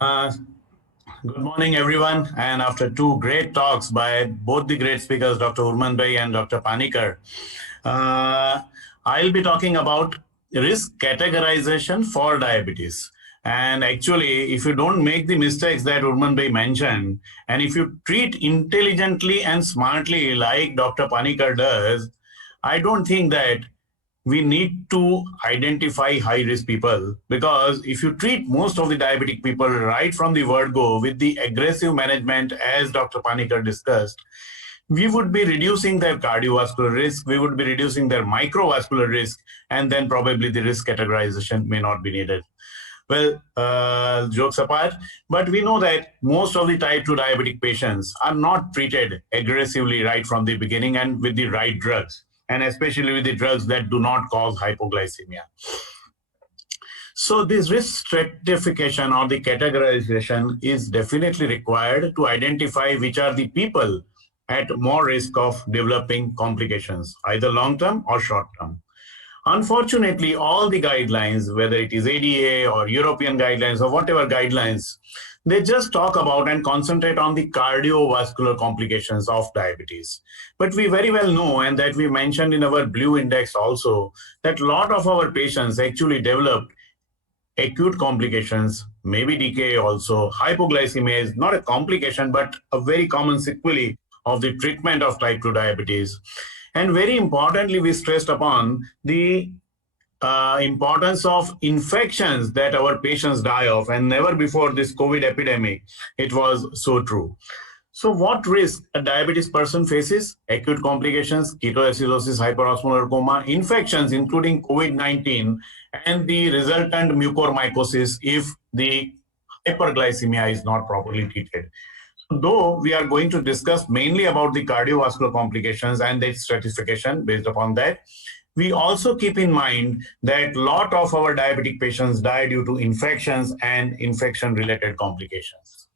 Uh, Good morning, everyone. And after two great talks by both the great speakers, Dr. Urman Bhai and Dr. Panikar, uh, I'll be talking about risk categorization for diabetes. And actually, if you don't make the mistakes that Urman Bhai mentioned, and if you treat intelligently and smartly like Dr. Panikar does, I don't think that we need to identify high risk people, because if you treat most of the diabetic people right from the word go with the aggressive management as Dr. Panikar discussed, we would be reducing their cardiovascular risk, we would be reducing their microvascular risk, and then probably the risk categorization may not be needed. Well, jokes apart, but we know that most of the type 2 diabetic patients are not treated aggressively right from the beginning and with the right drugs, and especially with the drugs that do not cause hypoglycemia. So this risk stratification or the categorization is definitely required to identify which are the people at more risk of developing complications, either long-term or short-term. Unfortunately, all the guidelines, whether it is ADA or European guidelines or whatever guidelines, they just talk about and concentrate on the cardiovascular complications of diabetes. But we very well know, and that we mentioned in our blue index also, that a lot of our patients actually developed acute complications, maybe decay also. Hypoglycemia is not a complication, but a very common sequelae of the treatment of type 2 diabetes. And very importantly, we stressed upon the importance of infections that our patients die of, and never before this COVID epidemic, it was so true. So what risk a diabetes person faces? Acute complications, ketoacidosis, hyperosmolar coma, infections including COVID-19, and the resultant mucormycosis if the hyperglycemia is not properly treated. Though we are going to discuss mainly about the cardiovascular complications and its stratification based upon that, we also keep in mind that a lot of our diabetic patients die due to infections and infection-related complications.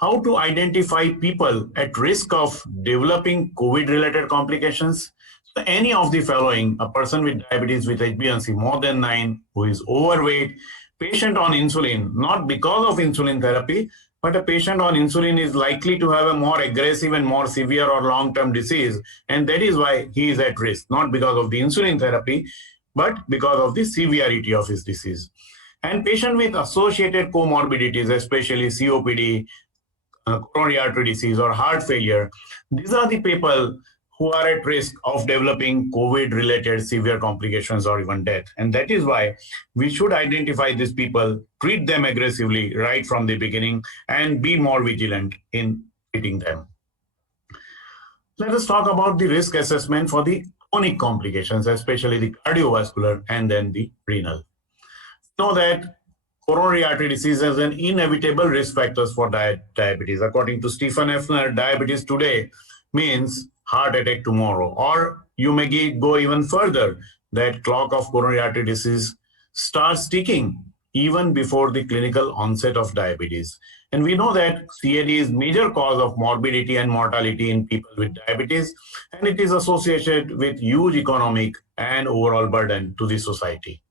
How to identify people at risk of developing COVID-related complications? So any of the following: a person with diabetes with HbA1c more than 9, who is overweight, patient on insulin, not because of insulin therapy, but a patient on insulin is likely to have a more aggressive and more severe or long-term disease, and that is why he is at risk, not because of the insulin therapy, but because of the severity of his disease. And patient with associated comorbidities, especially COPD, coronary artery disease, or heart failure, these are the people who are at risk of developing COVID-related severe complications or even death. And that is why we should identify these people, treat them aggressively right from the beginning, and be more vigilant in treating them. Let us talk about the risk assessment for the chronic complications, especially the cardiovascular and then the renal. Know that coronary artery disease is an inevitable risk factors for diabetes. According to Stephen Effner, diabetes today means heart attack tomorrow. Or you may go even further, that clock of coronary artery disease starts ticking even before the clinical onset of diabetes. And we know that CAD is major cause of morbidity and mortality in people with diabetes, and it is associated with huge economic and overall burden to the society.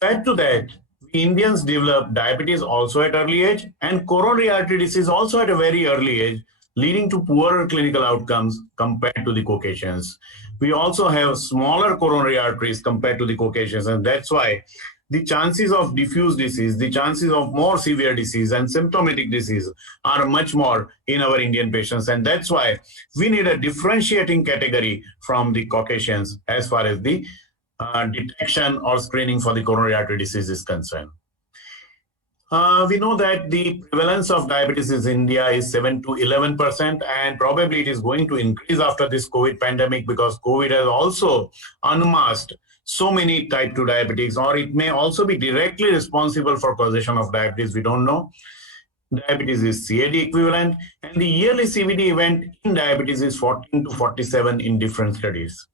Add to that, Indians develop diabetes also at early age, and coronary artery disease also at a very early age, leading to poorer clinical outcomes compared to the Caucasians. We also have smaller coronary arteries compared to the Caucasians, and that's why the chances of diffuse disease, the chances of more severe disease and symptomatic disease are much more in our Indian patients. And that's why we need a differentiating category from the Caucasians as far as the detection or screening for the coronary artery disease is concerned. We know that the prevalence of diabetes in India is 7 to 11%, and probably it is going to increase after this COVID pandemic, because COVID has also unmasked so many type 2 diabetics, or it may also be directly responsible for causation of diabetes. We don't know. Diabetes is CAD equivalent, and the yearly CVD event in diabetes is 14 to 47 in different studies.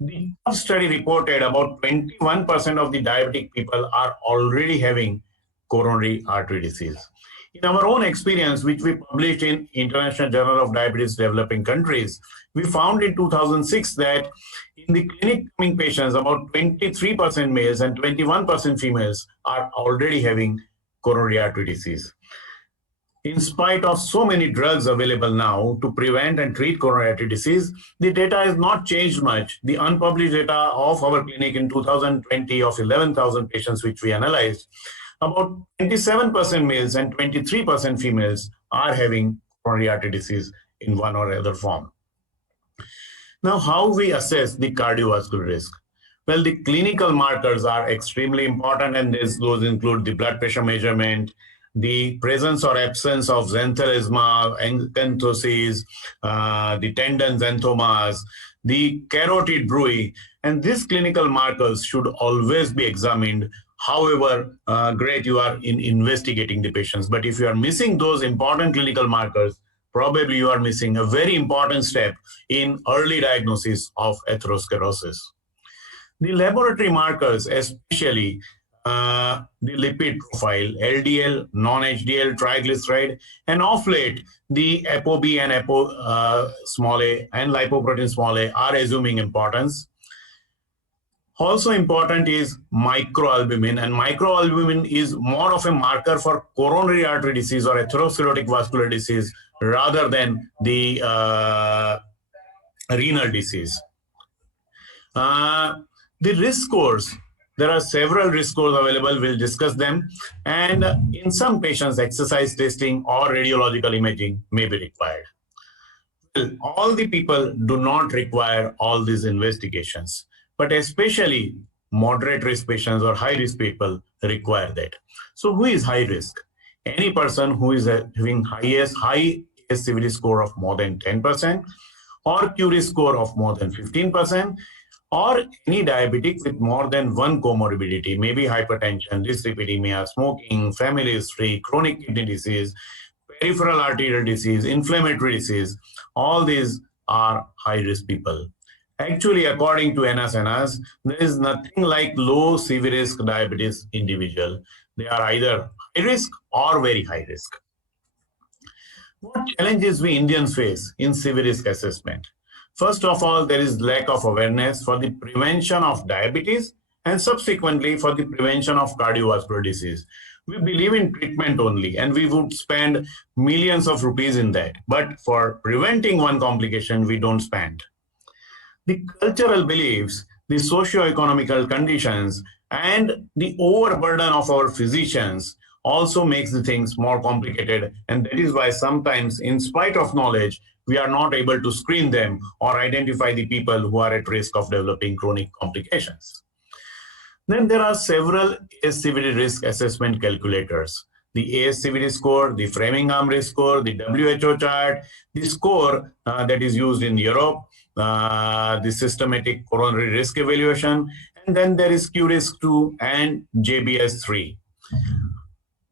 The study reported about 21% of the diabetic people are already having coronary artery disease. In our own experience, which we published in International Journal of Diabetes Developing Countries, we found in 2006 that in the clinic coming patients, about 23% males and 21% females are already having coronary artery disease. In spite of so many drugs available now to prevent and treat coronary artery disease, the data has not changed much. The unpublished data of our clinic in 2020 of 11,000 patients which we analyzed, about 27% males and 23% females are having coronary artery disease in one or other form. Now, how we assess the cardiovascular risk? Well, the clinical markers are extremely important, and those include the blood pressure measurement, the presence or absence of xanthelasma, acanthosis, the tendon xanthomas, the carotid bruit, and these clinical markers should always be examined, however great you are in investigating the patients. But if you are missing those important clinical markers, probably you are missing a very important step in early diagnosis of atherosclerosis. The laboratory markers, especially the lipid profile, LDL, non-HDL, triglyceride, and of late, the ApoB and small a and lipoprotein small a are assuming importance. Also important is microalbumin, and microalbumin is more of a marker for coronary artery disease or atherosclerotic vascular disease rather than the renal disease. The risk scores, there are several risk scores available. We'll discuss them. And in some patients, exercise testing or radiological imaging may be required. Well, all the people do not require all these investigations, but especially moderate risk patients or high risk people require that. So who is high risk? Any person who is having high ASCVD score of more than 10% or Curie score of more than 15%, or any diabetic with more than one comorbidity, maybe hypertension, dyslipidemia, smoking, family history, chronic kidney disease, peripheral arterial disease, inflammatory disease. All these are high-risk people. Actually, according to NAS, there is nothing like low CV risk diabetes individual. They are either high risk or very high risk. What challenges we Indians face in CV risk assessment? First of all, there is lack of awareness for the prevention of diabetes and subsequently for the prevention of cardiovascular disease. We believe in treatment only, and we would spend millions of rupees in that. But for preventing one complication, we don't spend. The cultural beliefs, the socio-economical conditions, and the overburden of our physicians also makes the things more complicated. And that is why sometimes, in spite of knowledge, we are not able to screen them or identify the people who are at risk of developing chronic complications. Then there are several ASCVD risk assessment calculators. The ASCVD score, the Framingham risk score, the WHO chart, the score that is used in Europe, the systematic coronary risk evaluation, and then there is QRISK-2 and JBS-3.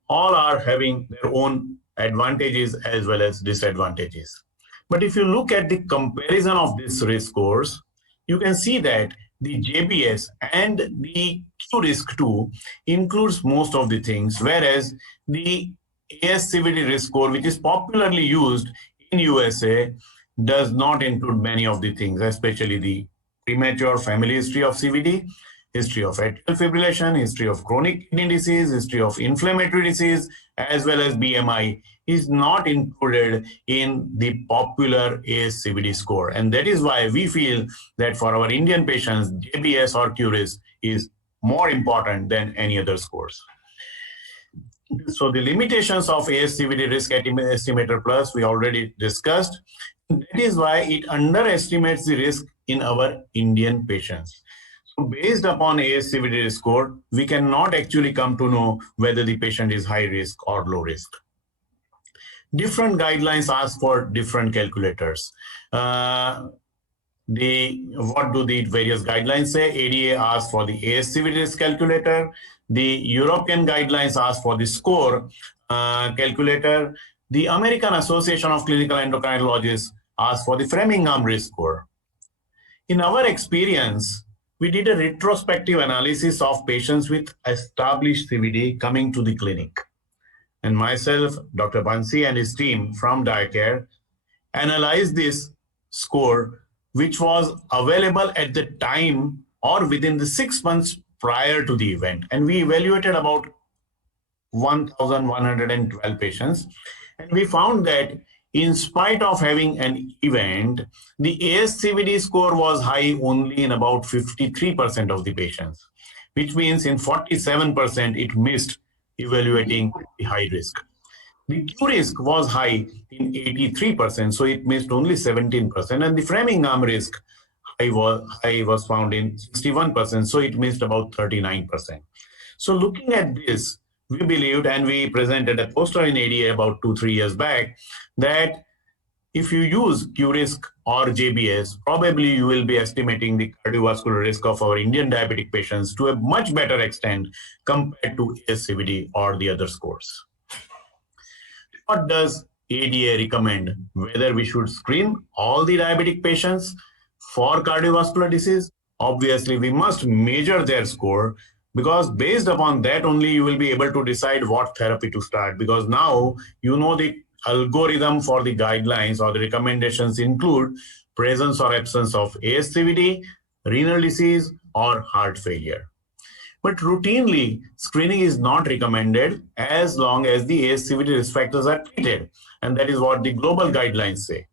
All are having their own advantages as well as disadvantages. But if you look at the comparison of these risk scores, you can see that the JBS and the QRISK-2 includes most of the things, whereas the ASCVD risk score, which is popularly used in USA, does not include many of the things, especially the premature family history of CVD, history of atrial fibrillation, history of chronic kidney disease, history of inflammatory disease, as well as BMI is not included in the popular ASCVD score. And that is why we feel that for our Indian patients, JBS or QRIS is more important than any other scores. So the limitations of ASCVD risk estimator plus we already discussed. That is why it underestimates the risk in our Indian patients. So based upon ASCVD risk score, we cannot actually come to know whether the patient is high risk or low risk. Different guidelines ask for different calculators. What do the various guidelines say? ADA asks for the ASCVD risk calculator. The European guidelines ask for the score calculator. The American Association of Clinical Endocrinologists asks for the Framingham risk score. In our experience, we did a retrospective analysis of patients with established CVD coming to the clinic. And myself, Dr. Bansi and his team from DiaCare analyzed this score, which was available at the time or within the 6 months prior to the event. And we evaluated about 1,112 patients. And we found that in spite of having an event, the ASCVD score was high only in about 53% of the patients, which means in 47% it missed evaluating the high risk. The Q risk was high in 83%, so it missed only 17%, and the framing arm risk high was found in 61%, so it missed about 39%. So looking at this, we believed, and we presented a poster in ADA about 2-3 years back, that if you use QRISK or JBS, probably you will be estimating the cardiovascular risk of our Indian diabetic patients to a much better extent compared to ASCVD or the other scores. What does ADA recommend? Whether we should screen all the diabetic patients for cardiovascular disease? Obviously, we must measure their score, because based upon that only you will be able to decide what therapy to start, because now you know the algorithm for the guidelines or the recommendations include presence or absence of ASCVD, renal disease, or heart failure. But routinely, screening is not recommended as long as the ASCVD risk factors are treated. And that is what the global guidelines say.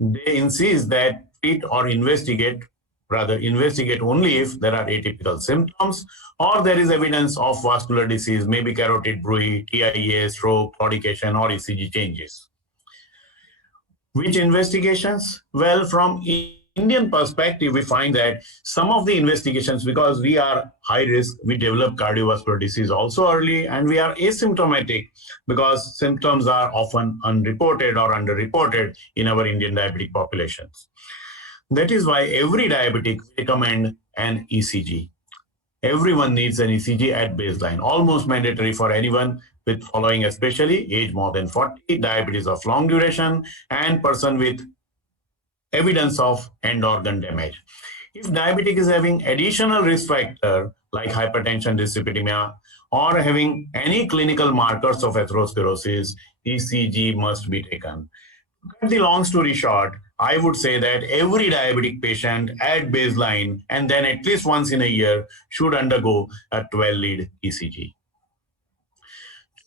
They insist that treat or investigate only if there are atypical symptoms or there is evidence of vascular disease, maybe carotid bruit, TIA, stroke, claudication, or ECG changes. Which investigations? Well, from Indian perspective, we find that some of the investigations, because we are high risk, we develop cardiovascular disease also early, and we are asymptomatic because symptoms are often unreported or underreported in our Indian diabetic populations. That is why every diabetic recommend an ECG. Everyone needs an ECG at baseline, almost mandatory for anyone with following, especially age more than 40, diabetes of long duration, and person with evidence of end organ damage. If diabetic is having additional risk factor like hypertension, dyslipidemia, or having any clinical markers of atherosclerosis, ECG must be taken. To cut the long story short, I would say that every diabetic patient at baseline and then at least once in a year should undergo a 12-lead ECG.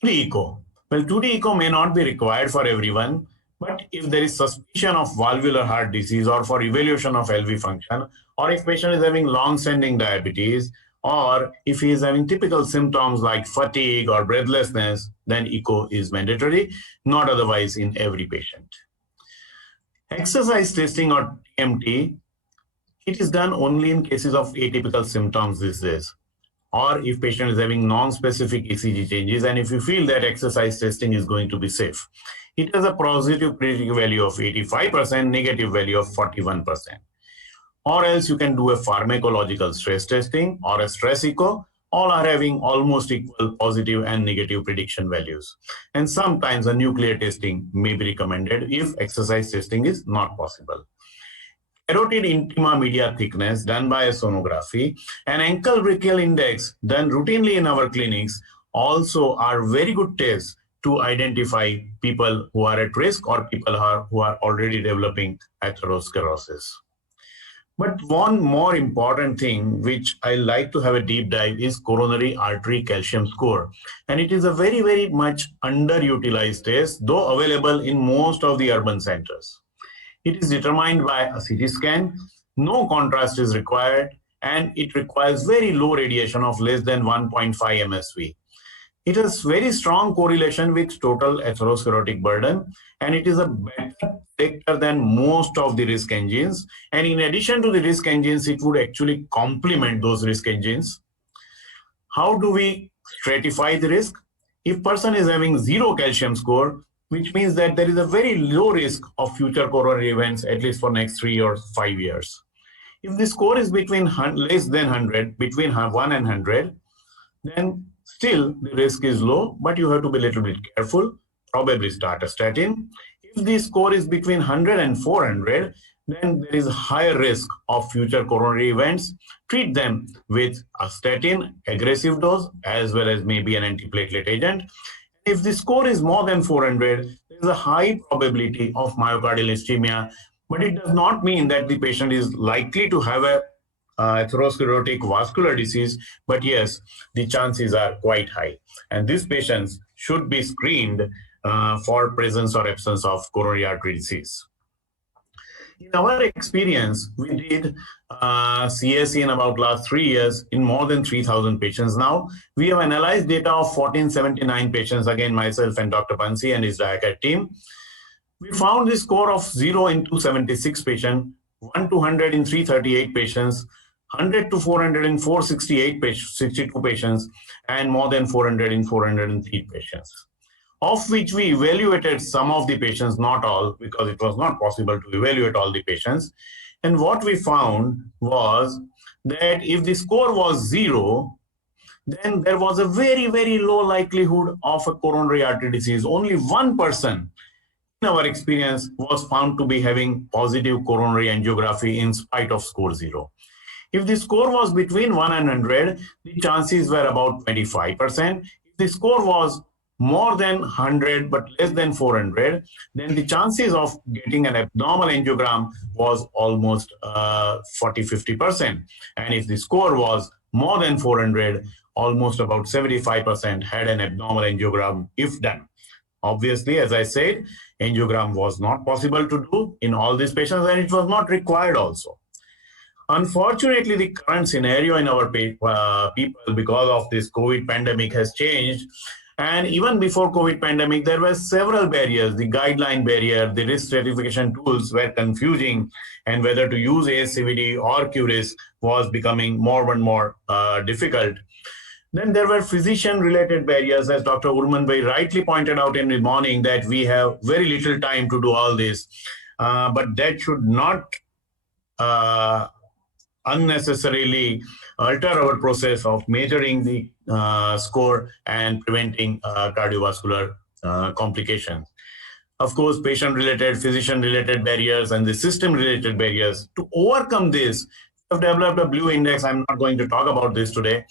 2D echo. Well, 2D echo may not be required for everyone, but if there is suspicion of valvular heart disease or for evaluation of LV function, or if patient is having long-standing diabetes, or if he is having typical symptoms like fatigue or breathlessness, then echo is mandatory, not otherwise in every patient. Exercise testing or TMT, it is done only in cases of atypical symptoms these days, or if patient is having non-specific ECG changes, and if you feel that exercise testing is going to be safe. It has a positive predictive value of 85%, negative value of 41%. Or else you can do a pharmacological stress testing or a stress echo. All are having almost equal positive and negative prediction values. And sometimes a nuclear testing may be recommended if exercise testing is not possible. Carotid intima media thickness done by a sonography and ankle brachial index done routinely in our clinics also are very good tests to identify people who are at risk or people who are already developing atherosclerosis. But one more important thing which I like to have a deep dive is coronary artery calcium score. And it is a very, very much underutilized test, though available in most of the urban centers. It is determined by a CT scan, no contrast is required, and it requires very low radiation of less than 1.5 MSV. It has very strong correlation with total atherosclerotic burden, and it is a better predictor than most of the risk engines. And in addition to the risk engines, it would actually complement those risk engines. How do we stratify the risk? If person is having 0 calcium score, which means that there is a very low risk of future coronary events, at least for next 3 or 5 years. If the score is between less than 100, between 1 and 100, then still the risk is low, but you have to be a little bit careful, probably start a statin. If the score is between 100 and 400, then there is a higher risk of future coronary events. Treat them with a statin, aggressive dose, as well as maybe an antiplatelet agent. If the score is more than 400, there is a high probability of myocardial ischemia, but it does not mean that the patient is likely to have a atherosclerotic vascular disease, but yes, the chances are quite high. And these patients should be screened for presence or absence of coronary artery disease. In our experience, we did CSE in about last 3 years in more than 3,000 patients now. We have analyzed data of 1479 patients, again, myself and Dr. Pansi and his DIACAT team. We found the score of 0 in 276 patients, 1 to 100 in 338 patients, 100 to 400 in 468 patients, 62 patients, and more than 400 in 403 patients, of which we evaluated some of the patients, not all, because it was not possible to evaluate all the patients. And what we found was that if the score was 0, then there was a very, very low likelihood of a coronary artery disease. Only one person in our experience was found to be having positive coronary angiography in spite of score 0. If the score was between 1 and 100, the chances were about 25%. If the score was more than 100 but less than 400, then the chances of getting an abnormal angiogram was almost 40-50%. And if the score was more than 400, almost about 75% had an abnormal angiogram if done. Obviously, as I said, angiogram was not possible to do in all these patients, and it was not required also. Unfortunately, the current scenario in our people because of this COVID pandemic has changed. And even before COVID pandemic, there were several barriers. The guideline barrier, the risk stratification tools were confusing, and whether to use ASCVD or QRIS was becoming more and more difficult. Then there were physician-related barriers, as Dr. Urman Bhai rightly pointed out in the morning, that we have very little time to do all this. But that should not unnecessarily alter our process of measuring the score and preventing cardiovascular complications. Of course, patient-related, physician-related barriers and the system-related barriers. To overcome this, we have developed a blue index. I'm not going to talk about this today.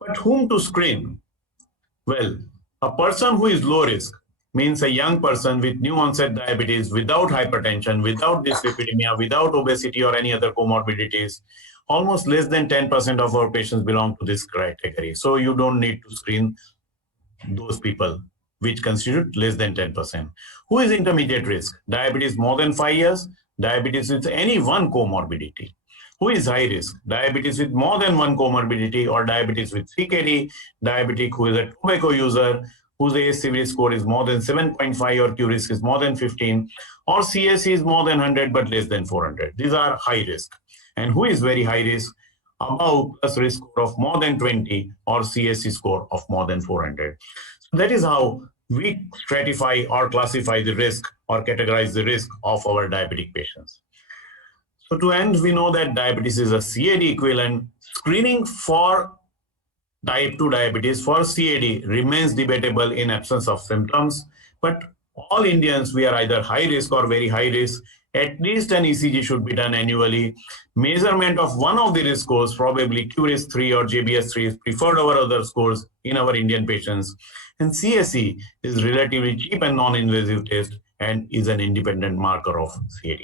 But whom to screen? Well, a person who is low risk means a young person with new onset diabetes, without hypertension, without dyslipidemia, without obesity or any other comorbidities. Almost less than 10% of our patients belong to this category. So you don't need to screen those people, which constitute less than 10%. Who is intermediate risk? Diabetes more than 5 years, diabetes with any one comorbidity. Who is high risk? Diabetes with more than one comorbidity, or diabetes with CKD, diabetic who is a tobacco user, whose ASCVD score is more than 7.5 or Q-risk is more than 15, or CSE is more than 100 but less than 400. These are high risk. And who is very high risk? Above plus risk score of more than 20 or CSE score of more than 400. So that is how we stratify or classify the risk or categorize the risk of our diabetic patients. So to end, we know that diabetes is a CAD equivalent. Screening for type 2 diabetes for CAD remains debatable in absence of symptoms, but all Indians, we are either high risk or very high risk. At least an ECG should be done annually. Measurement of one of the risk scores, probably QRIS-3 or JBS-3, is preferred over other scores in our Indian patients. And CSE is relatively cheap and non-invasive test and is an independent marker of CAD.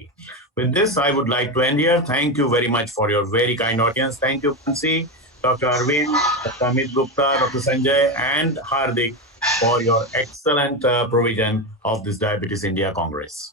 With this, I would like to end here. Thank you very much for your very kind audience. Thank you, Pansi, Dr. Arvind, Dr. Amit Gupta, Dr. Sanjay, and Hardik for your excellent provision of this Diabetes India Congress.